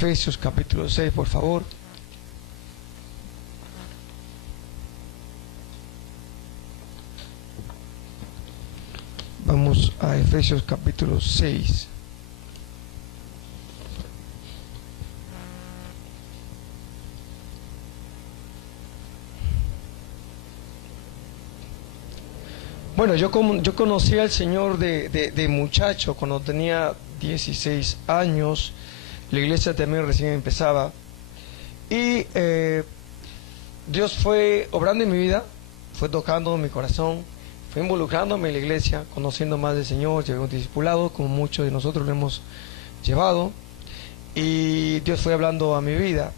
Efesios capítulo 6, por favor. Vamos a Efesios capítulo 6. Bueno, yo conocí al Señor de muchacho cuando tenía 16 años. La iglesia también recién empezaba. Y Dios fue obrando en mi vida, fue tocando mi corazón, fue involucrándome en la iglesia, conociendo más del Señor, llevé un discipulado, como muchos de nosotros lo hemos llevado. Y Dios fue hablando a mi vida.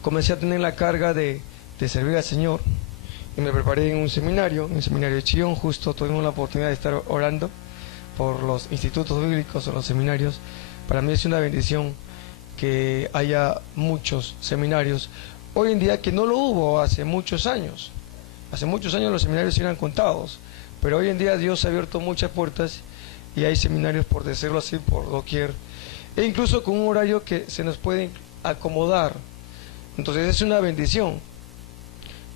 Comencé a tener la carga de servir al Señor. Y me preparé en un seminario de Chillón. Justo tuvimos la oportunidad de estar orando por los institutos bíblicos o los seminarios. Para mí es una bendición que haya muchos seminarios. Hoy en día, que no lo hubo hace muchos años. Hace muchos años los seminarios eran contados, pero hoy en día Dios ha abierto muchas puertas y hay seminarios, por decirlo así, por doquier. E incluso con un horario que se nos puede acomodar. Entonces es una bendición.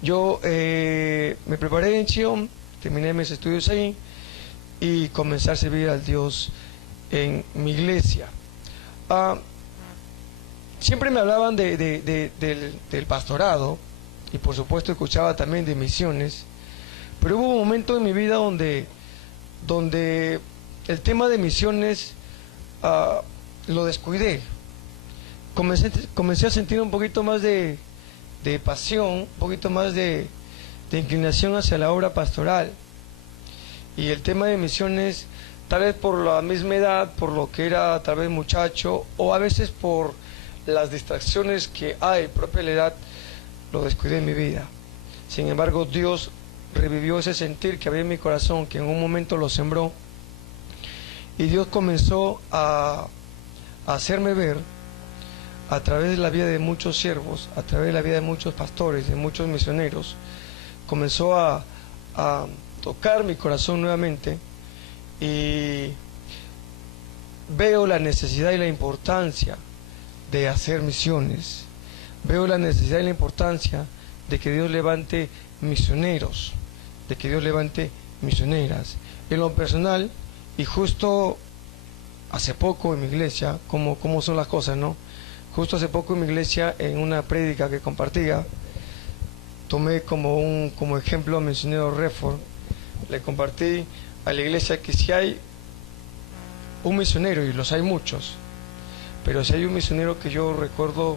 Yo me preparé en Chillón, terminé mis estudios ahí y comencé a servir al Dios en mi iglesia. Siempre me hablaban del pastorado y por supuesto escuchaba también de misiones, pero hubo un momento en mi vida donde el tema de misiones lo descuidé. Comencé a sentir un poquito más de pasión, un poquito más de inclinación hacia la obra pastoral. Y el tema de misiones, tal vez por la misma edad, por lo que era tal vez muchacho, o a veces por las distracciones que hay propia de la edad, lo descuidé en mi vida. Sin embargo, Dios revivió ese sentir que había en mi corazón, que en un momento lo sembró, y Dios comenzó a hacerme ver, a través de la vida de muchos siervos, a través de la vida de muchos pastores, de muchos misioneros, comenzó a tocar mi corazón nuevamente, y veo la necesidad y la importancia de hacer misiones. Veo la necesidad y la importancia de que Dios levante misioneros, de que Dios levante misioneras. En lo personal, y justo hace poco en mi iglesia, cómo son las cosas, ¿no? Justo hace poco en mi iglesia, en una prédica que compartía, tomé como ejemplo al misionero Redford. Le compartí a la iglesia que si hay un misionero, y los hay muchos, pero si hay un misionero que yo recuerdo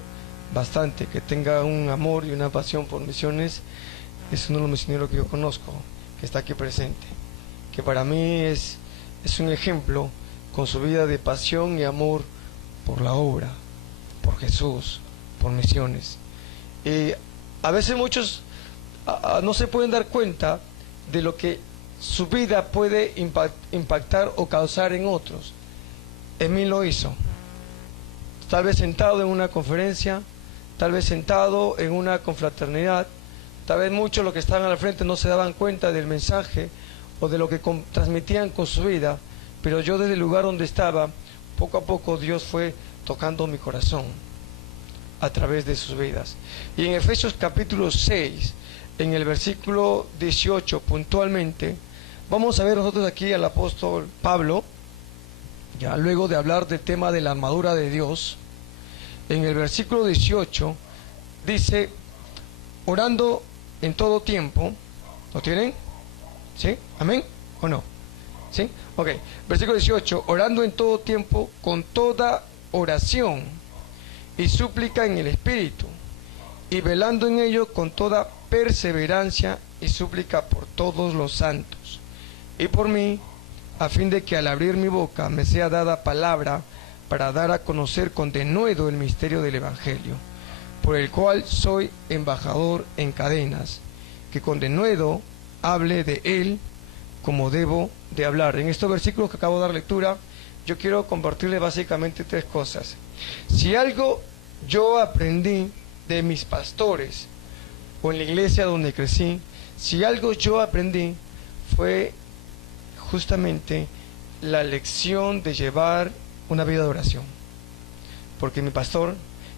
bastante, que tenga un amor y una pasión por misiones, es uno de los misioneros que yo conozco, que está aquí presente, que para mí es un ejemplo con su vida de pasión y amor por la obra, por Jesús, por misiones. Y a veces muchos no se pueden dar cuenta de lo que su vida puede impactar o causar en otros. En mí lo hizo. Tal vez sentado en una conferencia, tal vez sentado en una confraternidad, tal vez muchos los que estaban al frente no se daban cuenta del mensaje o de lo que transmitían con su vida, pero yo desde el lugar donde estaba, poco a poco Dios fue tocando mi corazón a través de sus vidas. Y en Efesios capítulo 6, en el versículo 18 puntualmente, vamos a ver nosotros aquí al apóstol Pablo, ya luego de hablar del tema de la armadura de Dios. En el versículo 18 dice: orando en todo tiempo. ¿Lo tienen? ¿Sí? ¿Amén? ¿O no? ¿Sí? Ok. Versículo 18: orando en todo tiempo con toda oración y súplica en el Espíritu, y velando en ello con toda perseverancia y súplica por todos los santos, y por mí, a fin de que al abrir mi boca me sea dada palabra para dar a conocer con denuedo el misterio del Evangelio, por el cual soy embajador en cadenas, que con denuedo hable de él como debo de hablar. En estos versículos que acabo de dar lectura, yo quiero compartirles básicamente tres cosas. Si algo yo aprendí de mis pastores o en la iglesia donde crecí, si algo yo aprendí fue justamente la lección de llevar una vida de oración. porque mi pastor,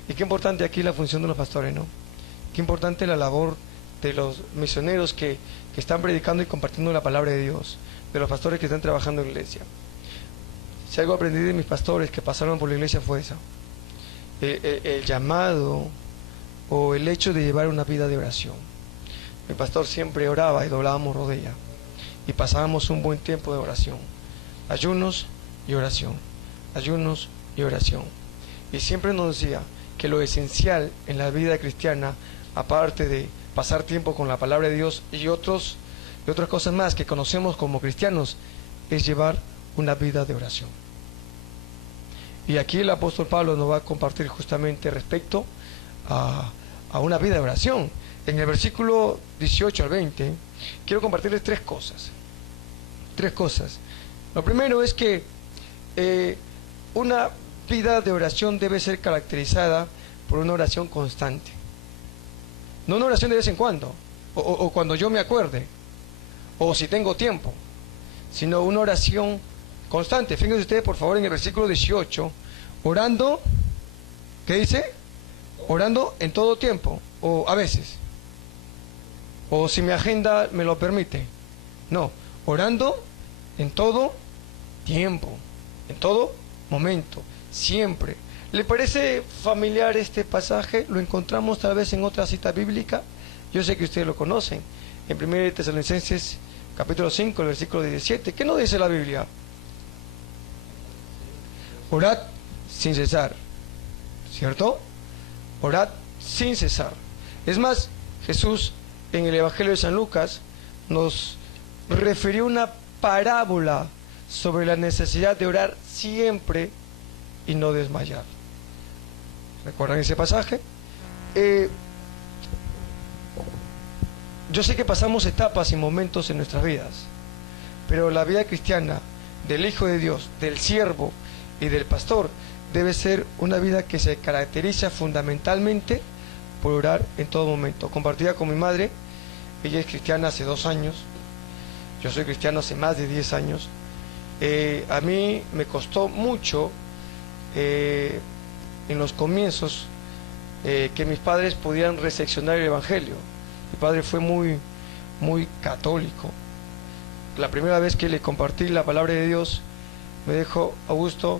y qué importante aquí la función de los pastores, ¿no? Qué importante la labor de los misioneros que están predicando y compartiendo la palabra de Dios, de los pastores que están trabajando en la iglesia. Si algo aprendí de mis pastores que pasaron por la iglesia fue eso, el llamado o el hecho de llevar una vida de oración. Mi pastor siempre oraba y doblábamos rodillas y pasábamos un buen tiempo de oración, ayunos y oración, ayunos y oración. Y siempre nos decía que lo esencial en la vida cristiana, aparte de pasar tiempo con la palabra de Dios y otras cosas más que conocemos como cristianos, es llevar una vida de oración. Y aquí el apóstol Pablo nos va a compartir justamente respecto a una vida de oración. En el versículo 18 al 20, quiero compartirles tres cosas. Lo primero es que una vida de oración debe ser caracterizada por una oración constante. No una oración de vez en cuando, o cuando yo me acuerde, o si tengo tiempo, sino una oración constante. Fíjense ustedes, por favor, en el versículo 18, orando, ¿qué dice? Orando en todo tiempo, o a veces, o si mi agenda me lo permite. No, orando en todo tiempo, en todo momento, siempre. ¿Le parece familiar este pasaje? Lo encontramos tal vez en otra cita bíblica. Yo sé que ustedes lo conocen. En 1 Tesalonicenses capítulo 5, el versículo 17. ¿Qué nos dice la Biblia? Orad sin cesar. ¿Cierto? Orad sin cesar. Es más, Jesús en el Evangelio de San Lucas nos refirió una parábola sobre la necesidad de orar siempre y no desmayar. ¿Recuerdan ese pasaje? Yo sé que pasamos etapas y momentos en nuestras vidas, pero la vida cristiana del Hijo de Dios, del siervo y del pastor debe ser una vida que se caracteriza fundamentalmente por orar en todo momento. Compartida con mi madre, ella es cristiana hace 2 años, yo soy cristiano hace más de 10 años. A mí me costó mucho en los comienzos que mis padres pudieran recepcionar el Evangelio. Mi padre fue muy católico. La primera vez que le compartí la palabra de Dios me dijo: Augusto,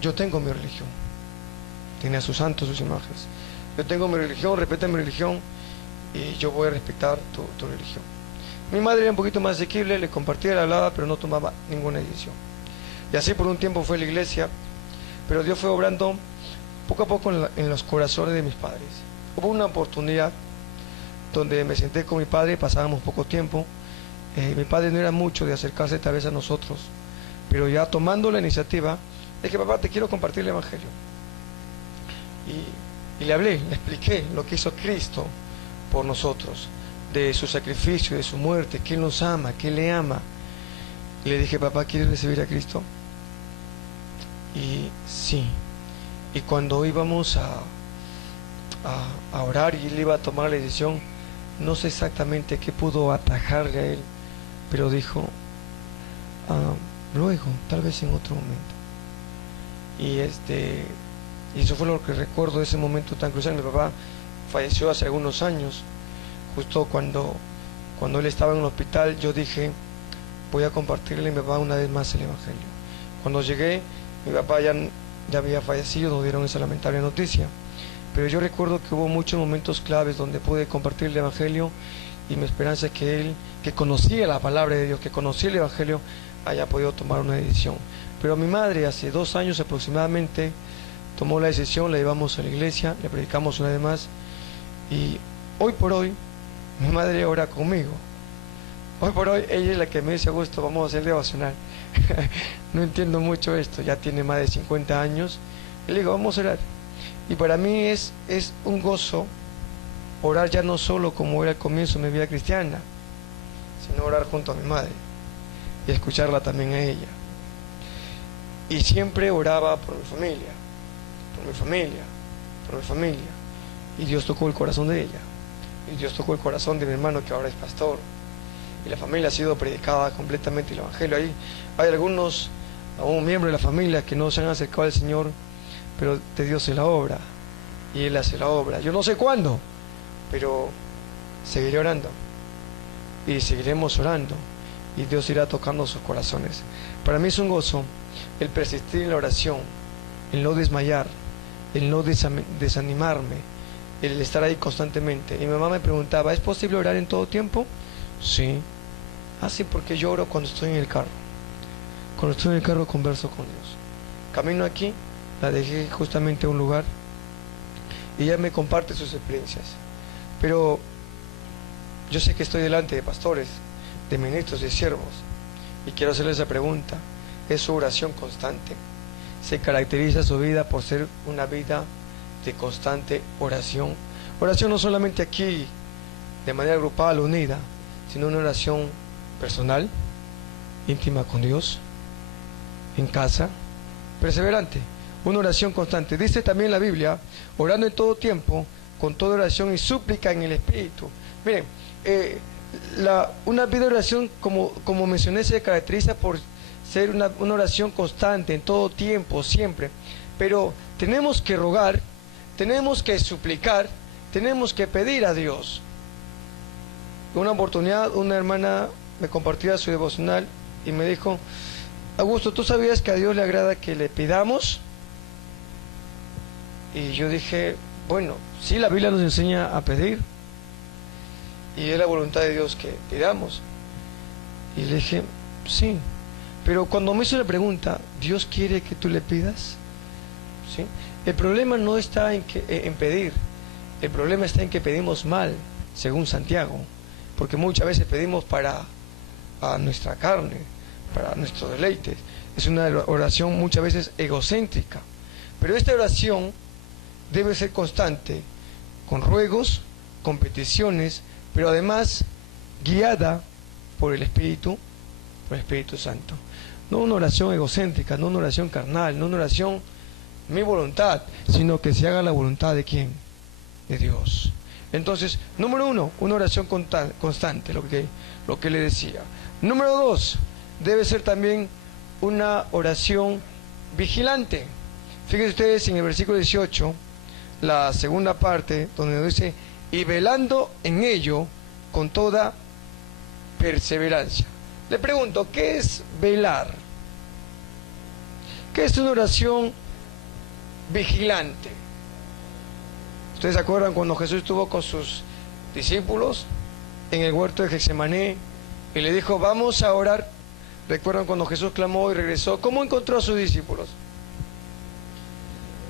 yo tengo mi religión. Tiene a sus santos, sus imágenes. Yo tengo mi religión, respeta mi religión y yo voy a respetar tu religión. Mi madre era un poquito más asequible, le compartía la hablaba, pero no tomaba ninguna decisión. Y así por un tiempo fue a la iglesia, pero Dios fue obrando poco a poco en los corazones de mis padres. Hubo una oportunidad donde me senté con mi padre, pasábamos poco tiempo. Mi padre no era mucho de acercarse tal vez a nosotros, pero ya tomando la iniciativa, dije: papá, te quiero compartir el Evangelio. Y le hablé, le expliqué lo que hizo Cristo por nosotros, de su sacrificio, de su muerte, que Él nos ama, que Él le ama. Y le dije: papá, ¿quieres recibir a Cristo? Y sí. Y cuando íbamos a orar y Él iba a tomar la decisión, no sé exactamente qué pudo atajarle a Él, pero dijo: luego, tal vez en otro momento. Y eso fue lo que recuerdo de ese momento tan crucial. Mi papá falleció hace algunos años. Justo cuando él estaba en el hospital, yo dije: voy a compartirle a mi papá una vez más el Evangelio. Cuando llegué, mi papá ya había fallecido, nos dieron esa lamentable noticia. Pero yo recuerdo que hubo muchos momentos claves donde pude compartir el Evangelio, y mi esperanza es que él, que conocía la palabra de Dios, que conocía el Evangelio, haya podido tomar una decisión. Pero mi madre, hace 2 años aproximadamente, tomó la decisión, la llevamos a la iglesia, le predicamos una vez más, y hoy por hoy mi madre ora conmigo. Hoy por hoy ella es la que me dice: Augusto, vamos a hacer devocional. No entiendo mucho esto, ya tiene más de 50 años. Y le digo: vamos a orar. Y para mí es un gozo orar, ya no solo como era al comienzo de mi vida cristiana, sino orar junto a mi madre y escucharla también a ella. Y siempre oraba por mi familia, por mi familia, por mi familia. Y Dios tocó el corazón de ella. Y Dios tocó el corazón de mi hermano, que ahora es pastor. Y la familia ha sido predicada completamente el Evangelio. Ahí hay algunos miembros de la familia que no se han acercado al Señor, pero de Dios es la obra, y Él hace la obra. Yo no sé cuándo, pero seguiré orando, y seguiremos orando, y Dios irá tocando sus corazones. Para mí es un gozo el persistir en la oración, el no desmayar, el no desanimarme, el estar ahí constantemente. Y mi mamá me preguntaba, ¿es posible orar en todo tiempo? Sí. Así porque yo oro cuando estoy en el carro. Cuando estoy en el carro converso con Dios. Camino aquí, la dejé justamente a un lugar y ella me comparte sus experiencias. Pero yo sé que estoy delante de pastores, de ministros, de siervos, y quiero hacerles esa pregunta. ¿Es su oración constante? ¿Se caracteriza su vida por ser una vida de constante oración? Oración no solamente aquí, de manera grupal, unida, sino una oración personal, íntima con Dios, en casa, perseverante, una oración constante. Dice también la Biblia, orando en todo tiempo, con toda oración y súplica en el Espíritu. Miren, una vida de oración, como mencioné, se caracteriza por ser una oración constante, en todo tiempo, siempre. Pero tenemos que rogar, tenemos que suplicar, tenemos que pedir a Dios. Una oportunidad, una hermana me compartía su devocional y me dijo, Augusto, ¿tú sabías que a Dios le agrada que le pidamos? Y yo dije, bueno, sí, la Biblia nos enseña a pedir, y es la voluntad de Dios que pidamos. Y le dije, sí, pero cuando me hizo la pregunta, ¿Dios quiere que tú le pidas? ¿Sí? El problema no está en pedir, el problema está en que pedimos mal, según Santiago, porque muchas veces pedimos para nuestra carne, para nuestros deleites. Es una oración muchas veces egocéntrica, pero esta oración debe ser constante, con ruegos, con peticiones, pero además guiada por el Espíritu Santo. No una oración egocéntrica, no una oración carnal, no una oración mi voluntad, sino que se haga la voluntad de ¿quién? De Dios. Entonces, número 1, una oración constante, lo que le decía. Número 2, debe ser también una oración vigilante. Fíjense ustedes en el versículo 18, la segunda parte, donde dice, y velando en ello con toda perseverancia. Le pregunto, ¿qué es velar? ¿Qué es una oración vigilante? ¿Ustedes se acuerdan cuando Jesús estuvo con sus discípulos en el huerto de Getsemaní y le dijo, vamos a orar? ¿Recuerdan cuando Jesús clamó y regresó? ¿Cómo encontró a sus discípulos?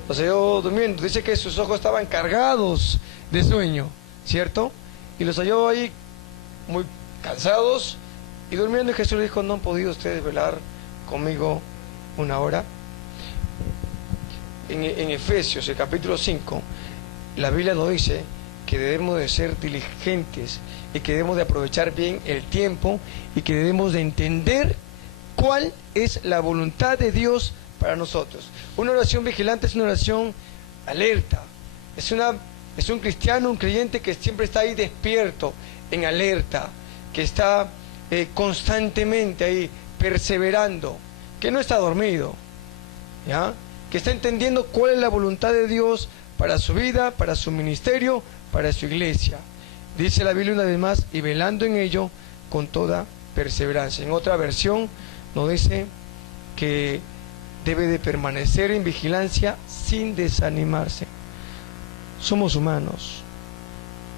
Los halló durmiendo. Dice que sus ojos estaban cargados de sueño, ¿cierto? Y los halló ahí muy cansados y durmiendo, y Jesús le dijo, ¿no han podido ustedes velar conmigo una hora? En Efesios, el capítulo 5, la Biblia nos dice que debemos de ser diligentes y que debemos de aprovechar bien el tiempo y que debemos de entender cuál es la voluntad de Dios para nosotros. Una oración vigilante es una oración alerta, es un cristiano, un creyente que siempre está ahí despierto, en alerta, que está constantemente ahí perseverando, que no está dormido, ¿ya? Que está entendiendo cuál es la voluntad de Dios para su vida, para su ministerio, para su iglesia. Dice la Biblia una vez más, y velando en ello con toda perseverancia. En otra versión nos dice que debe de permanecer en vigilancia sin desanimarse. Somos humanos.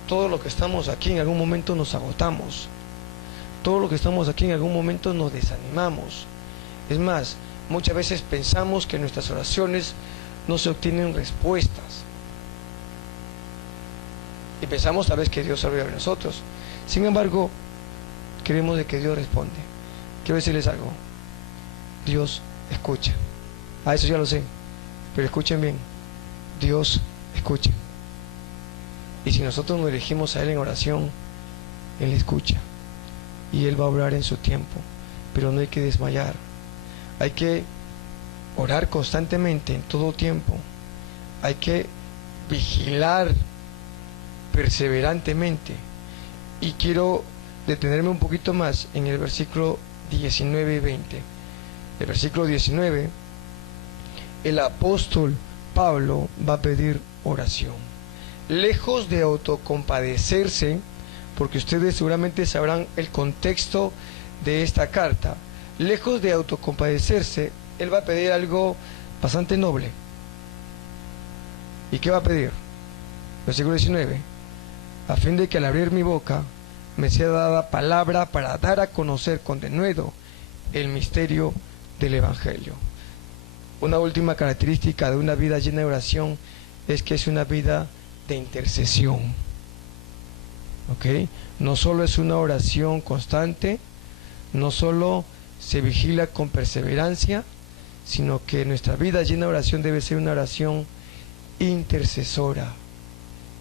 Todos los que estamos aquí en algún momento nos agotamos. Todos los que estamos aquí en algún momento nos desanimamos. Es más, muchas veces pensamos que nuestras oraciones no se obtienen respuestas. Y pensamos tal vez que Dios se olvida de nosotros. Sin embargo, queremos de que Dios responde. Quiero decirles algo. Dios escucha. Eso ya lo sé. Pero escuchen bien. Dios escucha. Y si nosotros nos dirigimos a Él en oración, Él escucha. Y Él va a obrar en su tiempo. Pero no hay que desmayar. Hay que orar constantemente en todo tiempo. Hay que vigilar perseverantemente. Y quiero detenerme un poquito más en el versículo 19 y 20. El versículo 19, el apóstol Pablo va a pedir oración. Lejos de autocompadecerse, porque ustedes seguramente sabrán el contexto de esta carta, lejos de autocompadecerse, él va a pedir algo bastante noble. ¿Y qué va a pedir? Versículo 19: a fin de que al abrir mi boca me sea dada palabra para dar a conocer con denuedo el misterio del Evangelio. Una última característica de una vida llena de oración es que es una vida de intercesión. ¿Ok? No solo es una oración constante, no solo se vigila con perseverancia, sino que nuestra vida llena de oración debe ser una oración intercesora,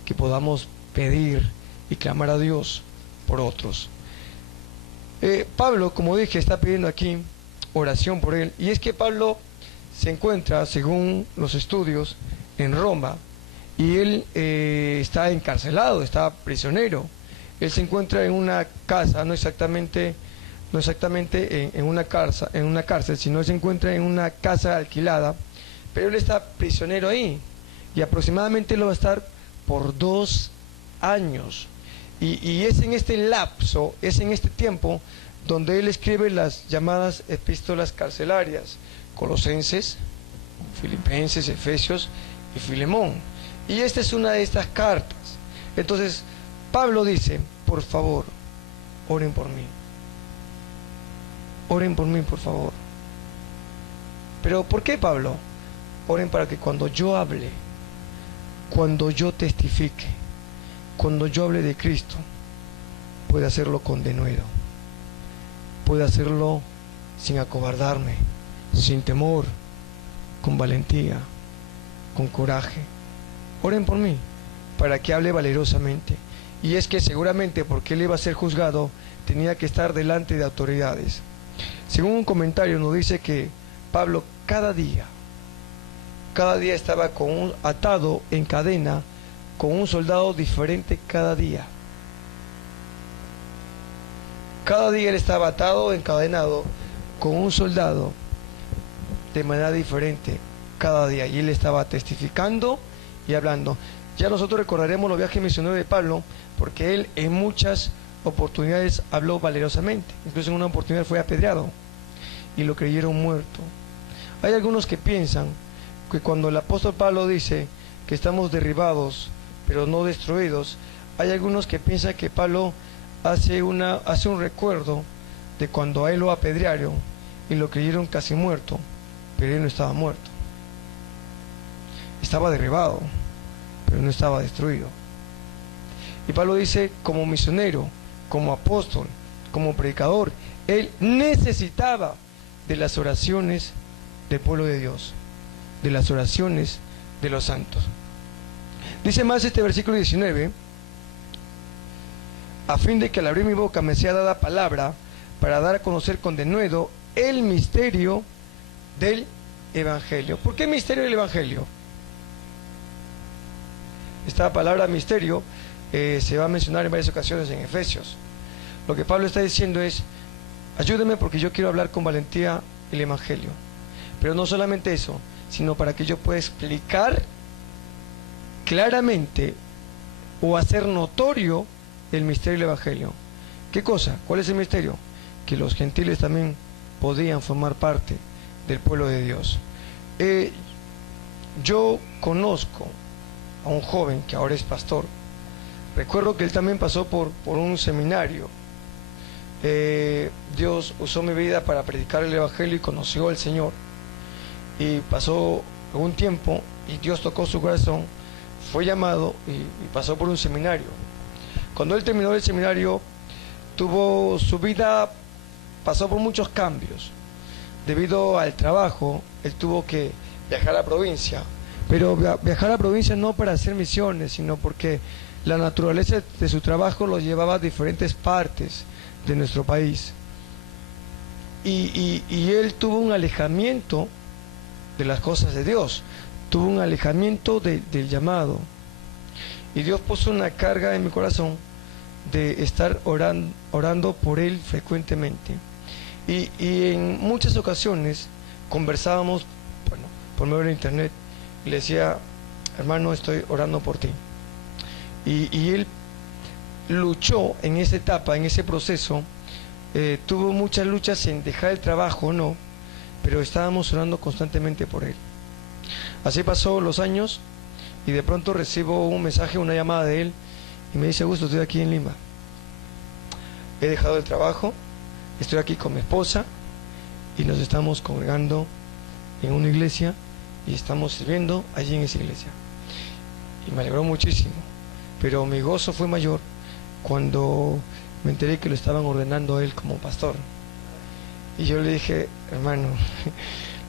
que podamos pedir y clamar a Dios por otros. Pablo, como dije, está pidiendo aquí oración por él, y es que Pablo se encuentra, según los estudios, en Roma, y él está encarcelado, está prisionero. Él se encuentra en una casa, no exactamente en una cárcel, sino se encuentra en una casa alquilada, pero él está prisionero ahí, y aproximadamente lo va a estar por 2 años. Y es en este lapso, es en este tiempo, donde él escribe las llamadas epístolas carcelarias: Colosenses, Filipenses, Efesios y Filemón. Y esta es una de estas cartas. Entonces, Pablo dice: por favor, oren por mí. Oren por mí, por favor. Pero ¿por qué, Pablo? Oren para que cuando yo hable, cuando yo testifique, cuando yo hable de Cristo, pueda hacerlo con denuedo, pueda hacerlo sin acobardarme, sin temor, con valentía, con coraje. Oren por mí, para que hable valerosamente. Y es que seguramente, porque él iba a ser juzgado, tenía que estar delante de autoridades. Según un comentario nos dice que Pablo cada día estaba atado en cadena con un soldado diferente cada día. Cada día él estaba atado, encadenado con un soldado de manera diferente cada día, y él estaba testificando y hablando. Ya nosotros recordaremos los viajes misioneros de Pablo, porque él en muchas oportunidades habló valerosamente. Incluso en una oportunidad fue apedreado y lo creyeron muerto. Hay algunos que piensan que cuando el apóstol Pablo dice que estamos derribados pero no destruidos, hay algunos que piensan que Pablo hace un recuerdo de cuando a él lo apedrearon y lo creyeron casi muerto, pero él no estaba muerto. Estaba derribado, pero no estaba destruido. Y Pablo dice, como misionero, como apóstol, como predicador, él necesitaba de las oraciones del pueblo de Dios, de las oraciones de los santos. Dice más este versículo 19: a fin de que al abrir mi boca me sea dada palabra para dar a conocer con denuedo el misterio del Evangelio. ¿Por qué misterio del Evangelio? Esta palabra misterio se va a mencionar en varias ocasiones en Efesios. Lo que Pablo está diciendo es: ayúdeme porque yo quiero hablar con valentía el Evangelio. Pero no solamente eso, sino para que yo pueda explicar claramente o hacer notorio el misterio del Evangelio. ¿Qué cosa? ¿Cuál es el misterio? Que los gentiles también podían formar parte del pueblo de Dios. Yo conozco a un joven que ahora es pastor. Recuerdo que él también pasó por un seminario. Dios usó mi vida para predicar el Evangelio y conoció al Señor. Y pasó algún tiempo y Dios tocó su corazón, fue llamado y pasó por un seminario. Cuando él terminó el seminario, su vida pasó por muchos cambios. Debido al trabajo, él tuvo que viajar a la provincia, pero viajar a la provincia no para hacer misiones, sino porque la naturaleza de su trabajo lo llevaba a diferentes partes de nuestro país. Y él tuvo un alejamiento de las cosas de Dios, tuvo un alejamiento del llamado. Y Dios puso una carga en mi corazón de estar orando por él frecuentemente. Y en muchas ocasiones conversábamos, por medio de internet, y le decía, hermano, estoy orando por ti. Y él luchó en esa etapa, en ese proceso, tuvo muchas luchas en dejar el trabajo, no, pero estábamos orando constantemente por él. Así pasó los años y de pronto recibo un mensaje, una llamada de él y me dice, Augusto, estoy aquí en Lima. He dejado el trabajo, estoy aquí con mi esposa y nos estamos congregando en una iglesia y estamos sirviendo allí en esa iglesia. Y me alegró muchísimo, pero mi gozo fue mayor cuando me enteré que lo estaban ordenando a él como pastor. Y yo le dije, hermano,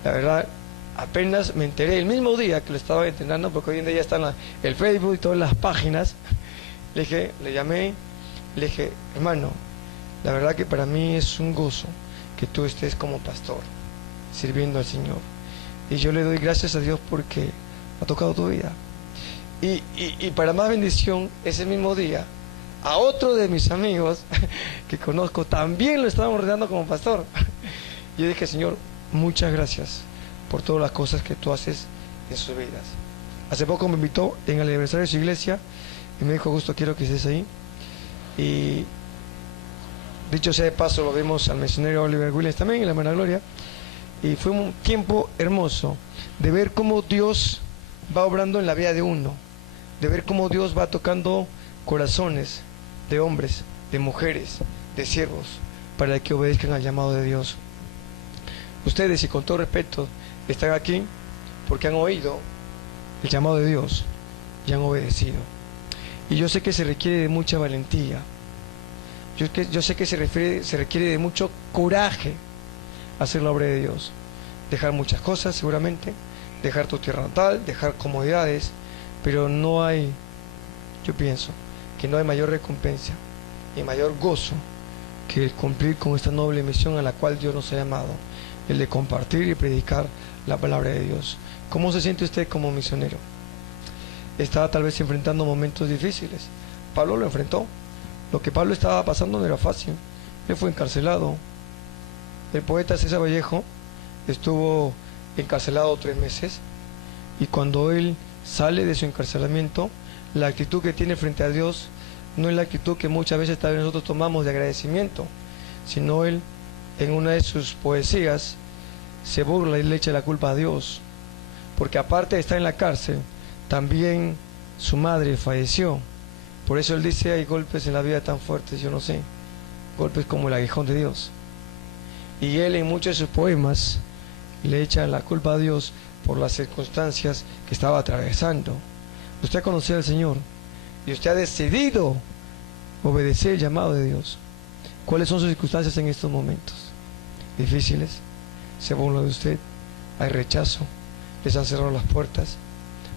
la verdad, apenas me enteré el mismo día que lo estaba entrenando, porque hoy en día ya está el Facebook y todas las páginas. Le llamé, le dije, hermano, la verdad que para mí es un gozo que tú estés como pastor, sirviendo al Señor. Y yo le doy gracias a Dios porque ha tocado tu vida. Y para más bendición, ese mismo día, a otro de mis amigos que conozco también lo estaban ordenando como pastor. Yo dije, Señor, muchas gracias por todas las cosas que tú haces en sus vidas. Hace poco me invitó en el aniversario de su iglesia y me dijo, Augusto, quiero que estés ahí. Y dicho sea de paso, lo vimos al misionero Oliver Williams también, en la hermana Gloria. Y fue un tiempo hermoso de ver cómo Dios va obrando en la vida de uno, de ver cómo Dios va tocando corazones de hombres, de mujeres, de siervos, para que obedezcan al llamado de Dios. Ustedes, y con todo respeto, están aquí porque han oído el llamado de Dios y han obedecido. Y yo sé que se requiere de mucha valentía. Yo sé que se requiere de mucho coraje hacer la obra de Dios. Dejar muchas cosas, seguramente, dejar tu tierra natal, dejar comodidades, pero no hay, yo pienso, que no hay mayor recompensa y mayor gozo que el cumplir con esta noble misión a la cual Dios nos ha llamado, el de compartir y predicar la palabra de Dios. ¿Cómo se siente usted como misionero? Estaba tal vez enfrentando momentos difíciles. Pablo lo enfrentó. Lo que Pablo estaba pasando no era fácil. Él fue encarcelado. El poeta César Vallejo estuvo encarcelado 3 meses y cuando él sale de su encarcelamiento, la actitud que tiene frente a Dios no es la actitud que muchas veces tal vez nosotros tomamos de agradecimiento, sino él en una de sus poesías se burla y le echa la culpa a Dios, porque aparte de estar en la cárcel, también su madre falleció. Por eso él dice, hay golpes en la vida tan fuertes, yo no sé, golpes como el aguijón de Dios. Y él en muchos de sus poemas le echa la culpa a Dios por las circunstancias que estaba atravesando. Usted ha conocido al Señor y usted ha decidido obedecer el llamado de Dios. ¿Cuáles son sus circunstancias en estos momentos? Difíciles, se burlan de usted, hay rechazo, les han cerrado las puertas.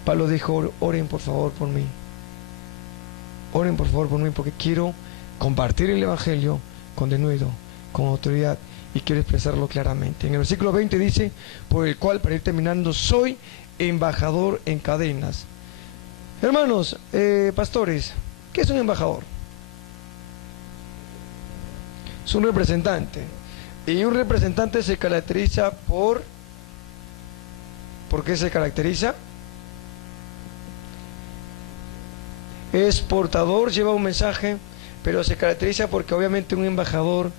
Pablo dijo, oren por favor por mí. Oren por favor por mí porque quiero compartir el Evangelio con denuedo, con autoridad, y quiero expresarlo claramente. En el versículo 20 dice, por el cual, para ir terminando, soy embajador en cadenas. Hermanos, pastores, ¿qué es un embajador? Es un representante. Y un representante se caracteriza ¿por qué se caracteriza? Es portador, lleva un mensaje, pero se caracteriza porque obviamente un embajador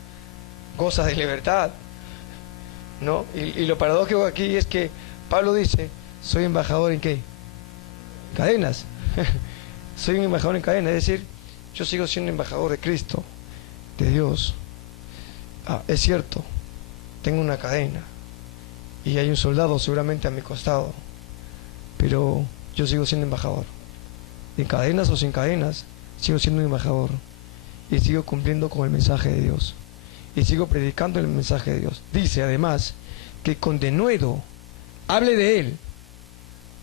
goza de libertad, ¿no? Y lo paradójico aquí es que Pablo dice, soy embajador ¿en qué? Cadenas. Soy un embajador en cadenas, es decir, yo sigo siendo embajador de Cristo, de Dios. Es cierto, tengo una cadena y hay un soldado seguramente a mi costado, pero yo sigo siendo embajador. En cadenas o sin cadenas, sigo siendo un embajador y sigo cumpliendo con el mensaje de Dios y sigo predicando el mensaje de Dios. Dice además que con denuedo hable de Él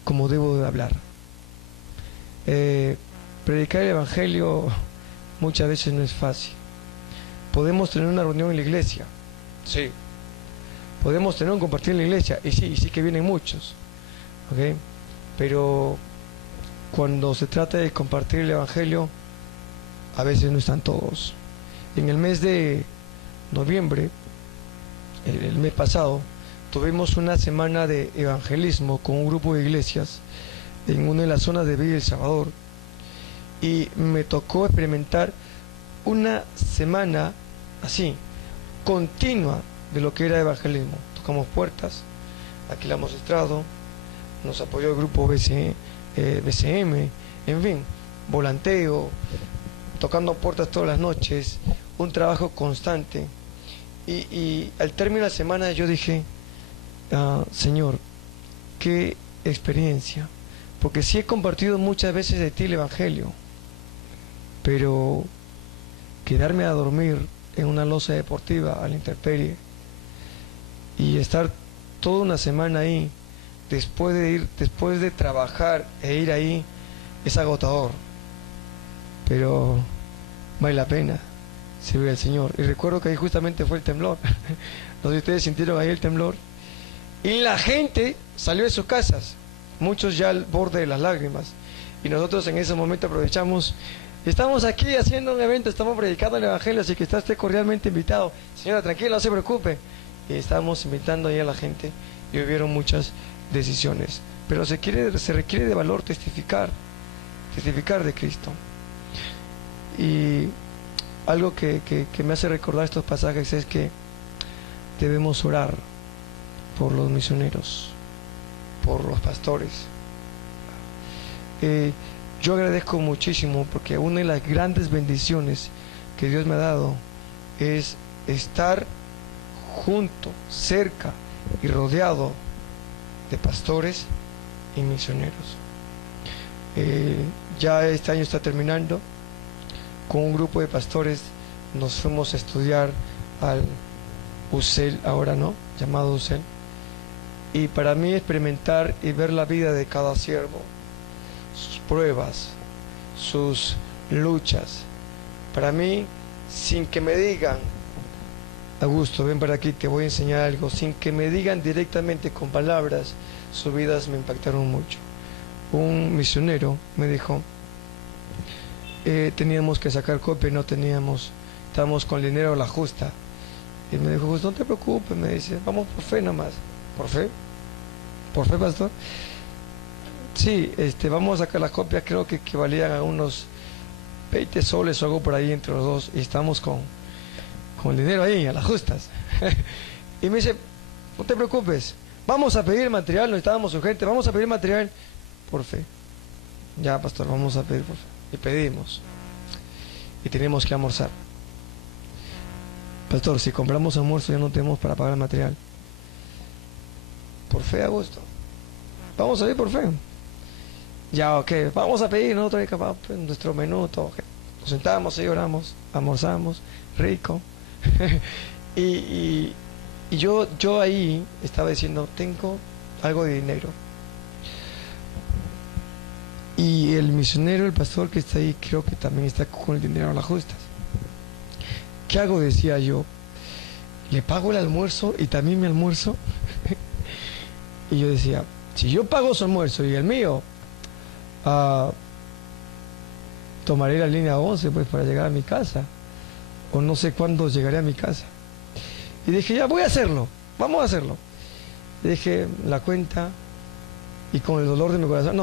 como debo de hablar. Predicar el Evangelio muchas veces no es fácil. Podemos tener una reunión en la iglesia, sí. Podemos tener un compartir en la iglesia, y sí que vienen muchos, ¿ok? Pero cuando se trata de compartir el Evangelio, a veces no están todos. En el mes de noviembre, el mes pasado, tuvimos una semana de evangelismo con un grupo de iglesias en una de las zonas de Villa El Salvador, y me tocó experimentar una semana así, continua, de lo que era evangelismo. Tocamos puertas, alquilamos estrado, nos apoyó el grupo BCM, en fin, volanteo, tocando puertas todas las noches, un trabajo constante. Y al término de la semana yo dije, Señor, qué experiencia, porque sí he compartido muchas veces de ti el Evangelio, pero quedarme a dormir en una loza deportiva a la intemperie y estar toda una semana ahí, después de trabajar e ir ahí, es agotador, pero vale la pena servir al Señor. Y recuerdo que ahí justamente fue el temblor. No sé si ustedes sintieron ahí el temblor. Y la gente salió de sus casas, muchos ya al borde de las lágrimas. Y nosotros en ese momento aprovechamos. Estamos aquí haciendo un evento, estamos predicando el Evangelio, así que está usted cordialmente invitado. Señora, tranquila, no se preocupe. Y estábamos invitando ahí a la gente y hubieron muchas decisiones. Pero se requiere de valor testificar de Cristo. Y algo que me hace recordar estos pasajes es que debemos orar por los misioneros, por los pastores. Yo agradezco muchísimo porque una de las grandes bendiciones que Dios me ha dado es estar junto, cerca y rodeado de pastores y misioneros. Ya este año está terminando. Con un grupo de pastores nos fuimos a estudiar al UCEL, ahora no, llamado UCEL. Y para mí experimentar y ver la vida de cada siervo, sus pruebas, sus luchas, para mí, sin que me digan, Augusto, ven para aquí, te voy a enseñar algo, sin que me digan directamente con palabras, sus vidas me impactaron mucho. Un misionero me dijo, teníamos que sacar copia y no teníamos, estábamos con el dinero a la justa. Y me dijo, pues no te preocupes, me dice, vamos por fe nomás. ¿Por fe? ¿Por fe, pastor? Sí, vamos a sacar las copias, creo que equivalían a unos 20 soles o algo por ahí entre los dos, y estamos con el dinero ahí, a las justas. Y me dice, no te preocupes, vamos a pedir material, no estábamos urgentes, vamos a pedir material por fe. Ya, pastor, vamos a pedir por fe. Y pedimos. Y tenemos que almorzar. Pastor, si compramos almuerzo ya no tenemos para pagar el material. Por fe, Augusto. Vamos a ir por fe. Ya, ok, vamos a pedir nosotros nuestro menú, todo. Okay. Nos sentamos y oramos, almorzamos, rico. y yo ahí estaba diciendo, tengo algo de dinero. Y el misionero, el pastor que está ahí, creo que también está con el dinero a las justas. ¿Qué hago? Decía yo. ¿Le pago el almuerzo y también mi almuerzo? Y yo decía, si yo pago su almuerzo y el mío, tomaré la línea 11 pues para llegar a mi casa. O no sé cuándo llegaré a mi casa. Y dije, ya voy a hacerlo, vamos a hacerlo. Y dije, la cuenta, y con el dolor de mi corazón,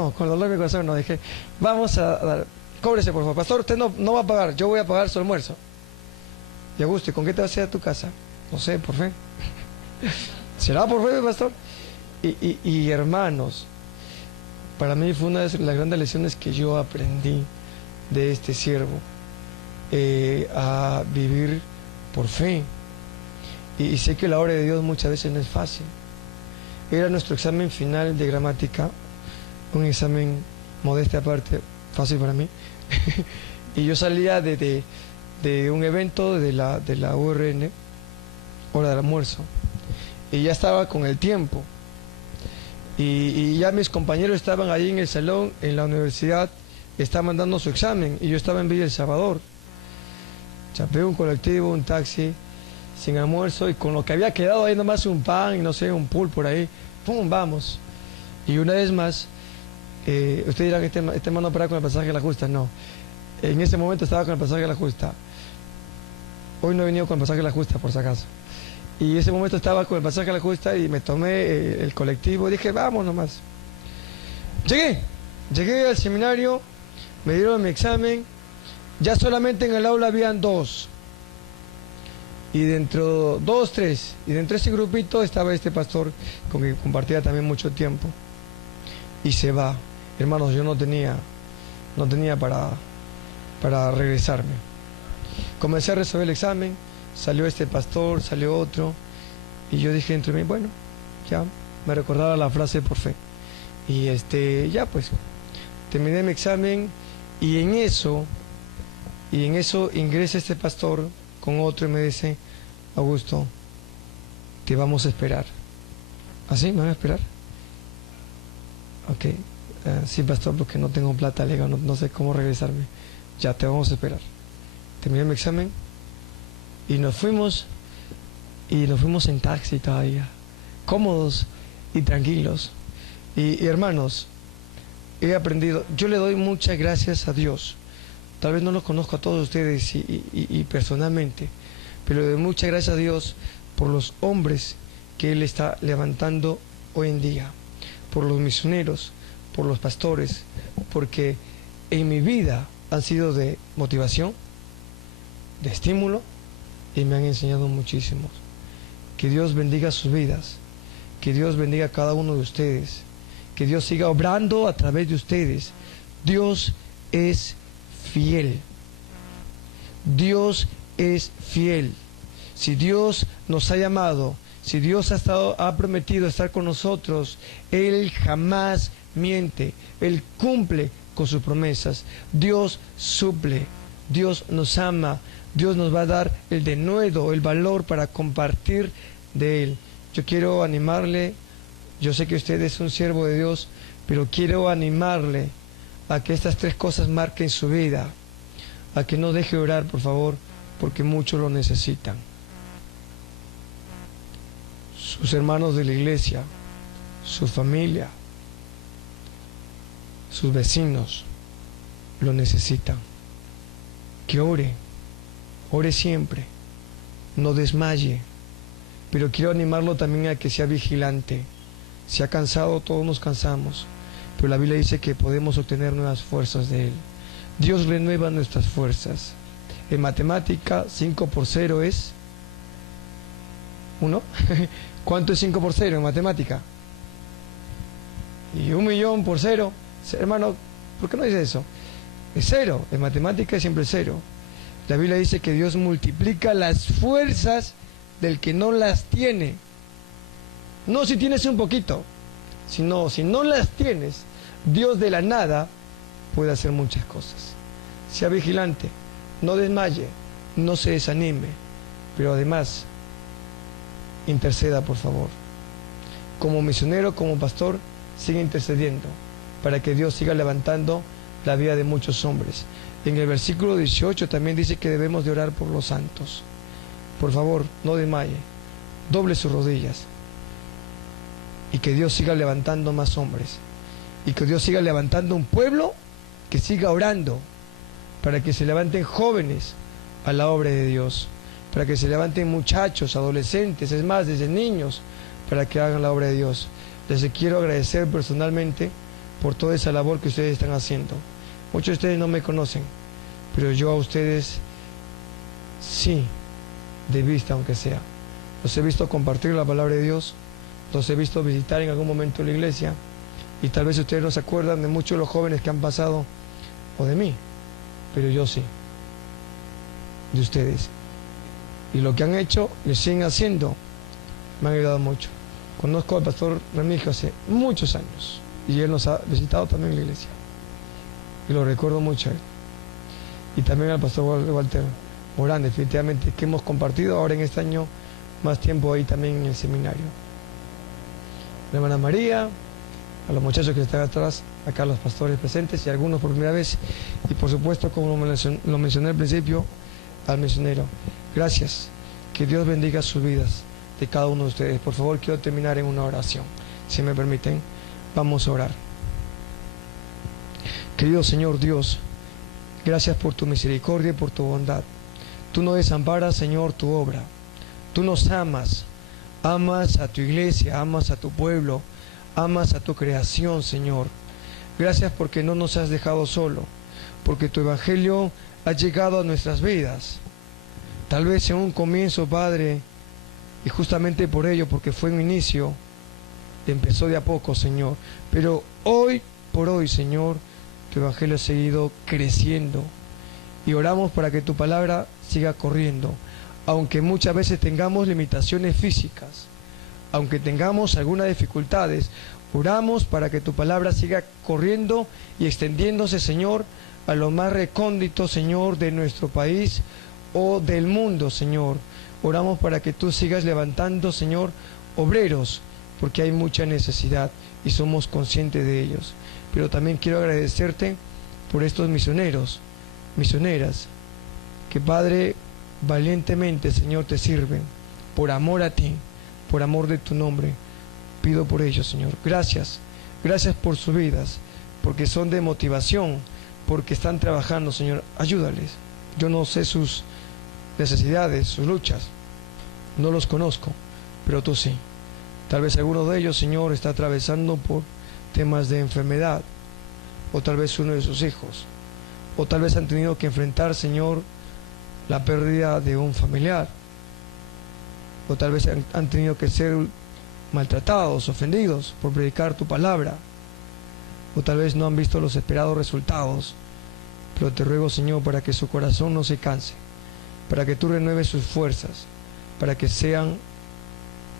no, dije, vamos a dar, cóbrese por favor, pastor, usted no va a pagar, yo voy a pagar su almuerzo. Y Augusto, ¿y con qué te vas a ir a tu casa? No sé, por fe. ¿Será por fe, pastor? Y hermanos, para mí fue una de las grandes lecciones que yo aprendí de este siervo, a vivir por fe. Y sé que la obra de Dios muchas veces no es fácil. Era nuestro examen final de gramática, un examen, modestia aparte, fácil para mí. Y yo salía de un evento de la URN, hora del almuerzo, y ya estaba con el tiempo. Y ya mis compañeros estaban ahí en el salón, en la universidad, estaban dando su examen, y yo estaba en Villa El Salvador. Chapé un colectivo, un taxi, sin almuerzo, y con lo que había quedado ahí nomás un pan y no sé, un pool por ahí, ¡pum! Vamos. Y una vez más, ustedes dirán, este hermano para con el pasaje de la justa. No, en ese momento estaba con el pasaje de la justa. Hoy no he venido con el pasaje de la justa, por si acaso. Y ese momento estaba con el pasaje a la justa y me tomé el colectivo y dije, vamos nomás. Llegué al seminario, me dieron mi examen, ya solamente en el aula habían 2. Y dentro, 2, 3, y dentro de ese grupito estaba este pastor con quien compartía también mucho tiempo. Y se va. Hermanos, yo no tenía para regresarme. Comencé a resolver el examen, salió este pastor, salió otro, y yo dije entre mí, bueno, ya me recordaba la frase por fe. Y ya pues, terminé mi examen, y en eso ingresa este pastor con otro y me dice, Augusto, te vamos a esperar. ¿Así? ¿Me van a esperar? Ok. Sí, pastor, porque no tengo plata, le digo, no sé cómo regresarme. Ya, te vamos a esperar. Terminé mi examen y nos fuimos en taxi todavía, cómodos y tranquilos. Y hermanos, he aprendido, yo le doy muchas gracias a Dios. Tal vez no los conozco a todos ustedes y personalmente, pero le doy muchas gracias a Dios por los hombres que Él está levantando hoy en día, por los misioneros, por los pastores, porque en mi vida han sido de motivación, de estímulo, y me han enseñado muchísimo. Que Dios bendiga sus vidas, que Dios bendiga a cada uno de ustedes, que Dios siga obrando a través de ustedes. Dios es fiel. Dios es fiel. Si Dios nos ha llamado, si Dios ha prometido estar con nosotros, Él jamás miente. Él cumple con sus promesas. Dios suple. Dios nos ama. Dios nos va a dar el denuedo, el valor para compartir de Él. Yo quiero animarle, yo sé que usted es un siervo de Dios, pero quiero animarle a que estas 3 cosas marquen su vida, a que no deje de orar, por favor, porque muchos lo necesitan. Sus hermanos de la iglesia, su familia, sus vecinos lo necesitan. Que ore siempre, no desmaye, pero quiero animarlo también a que sea vigilante. Se ha cansado, todos nos cansamos, pero la Biblia dice que podemos obtener nuevas fuerzas de Él. Dios renueva nuestras fuerzas. En matemática, 5 por 0 es 1. ¿Cuánto es 5 por 0 en matemática? Y 1.000.000 por 0. Hermano, ¿por qué no dice eso? Es 0. En matemática es siempre 0. La Biblia dice que Dios multiplica las fuerzas del que no las tiene. No si tienes un poquito, sino si no las tienes, Dios de la nada puede hacer muchas cosas. Sea vigilante, no desmaye, no se desanime, pero además interceda, por favor. Como misionero, como pastor, siga intercediendo para que Dios siga levantando la vida de muchos hombres. En el versículo 18 también dice que debemos de orar por los santos. Por favor, no desmaye, doble sus rodillas y que Dios siga levantando más hombres y que Dios siga levantando un pueblo que siga orando para que se levanten jóvenes a la obra de Dios, para que se levanten muchachos, adolescentes, es más, desde niños, para que hagan la obra de Dios. Les quiero agradecer personalmente por toda esa labor que ustedes están haciendo. Muchos de ustedes no me conocen, pero yo a ustedes sí, de vista aunque sea. Los he visto compartir la palabra de Dios, los he visto visitar en algún momento la iglesia, y tal vez ustedes no se acuerdan de muchos de los jóvenes que han pasado, o de mí, pero yo sí, de ustedes. Y lo que han hecho, y siguen haciendo, me han ayudado mucho. Conozco al pastor Remigio hace muchos años, y él nos ha visitado también en la iglesia. Y lo recuerdo mucho a él. Y también al pastor Walter Morán, definitivamente, que hemos compartido ahora en este año más tiempo ahí también en el seminario. La hermana María, a los muchachos que están atrás, acá los pastores presentes y algunos por primera vez. Y por supuesto, como lo mencioné al principio, al misionero. Gracias. Que Dios bendiga sus vidas de cada uno de ustedes. Por favor, quiero terminar en una oración. Si me permiten, vamos a orar. Querido Señor Dios, gracias por tu misericordia y por tu bondad. Tú no desamparas, Señor, tu obra. Tú nos amas. Amas a tu iglesia, amas a tu pueblo, amas a tu creación, Señor. Gracias porque no nos has dejado solo, porque tu evangelio ha llegado a nuestras vidas. Tal vez en un comienzo, Padre, y justamente por ello, porque fue un inicio, empezó de a poco, Señor. Pero hoy por hoy, Señor, tu evangelio ha seguido creciendo. Y oramos para que tu palabra siga corriendo. Aunque muchas veces tengamos limitaciones físicas, aunque tengamos algunas dificultades, oramos para que tu palabra siga corriendo y extendiéndose, Señor, a lo más recóndito, Señor, de nuestro país o del mundo, Señor. Oramos para que tú sigas levantando, Señor, obreros, porque hay mucha necesidad y somos conscientes de ellos. Pero también quiero agradecerte por estos misioneros, misioneras, que, Padre, valientemente, Señor, te sirven, por amor a ti, por amor de tu nombre. Pido por ellos, Señor. Gracias, gracias por sus vidas, porque son de motivación, porque están trabajando, Señor. Ayúdales. Yo no sé sus necesidades, sus luchas, no los conozco, pero tú sí. Tal vez alguno de ellos, Señor, está atravesando por temas de enfermedad, o tal vez uno de sus hijos, o tal vez han tenido que enfrentar, Señor, la pérdida de un familiar, o tal vez han tenido que ser maltratados, ofendidos por predicar tu palabra, o tal vez no han visto los esperados resultados. Pero te ruego, Señor, para que su corazón no se canse, para que tú renueves sus fuerzas, para que sean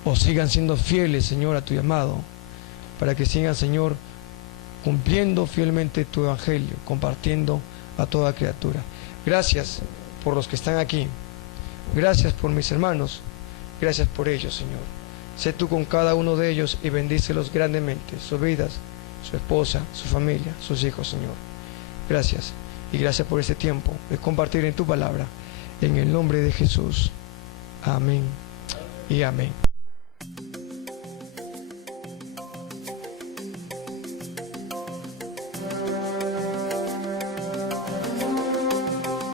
o sigan siendo fieles, Señor, a tu llamado, para que sigan, Señor, cumpliendo fielmente tu evangelio, compartiendo a toda criatura. Gracias por los que están aquí, gracias por mis hermanos, gracias por ellos, Señor. Sé tú con cada uno de ellos y bendícelos grandemente, sus vidas, su esposa, su familia, sus hijos, Señor. Gracias, y gracias por este tiempo de compartir en tu palabra, en el nombre de Jesús. Amén y amén.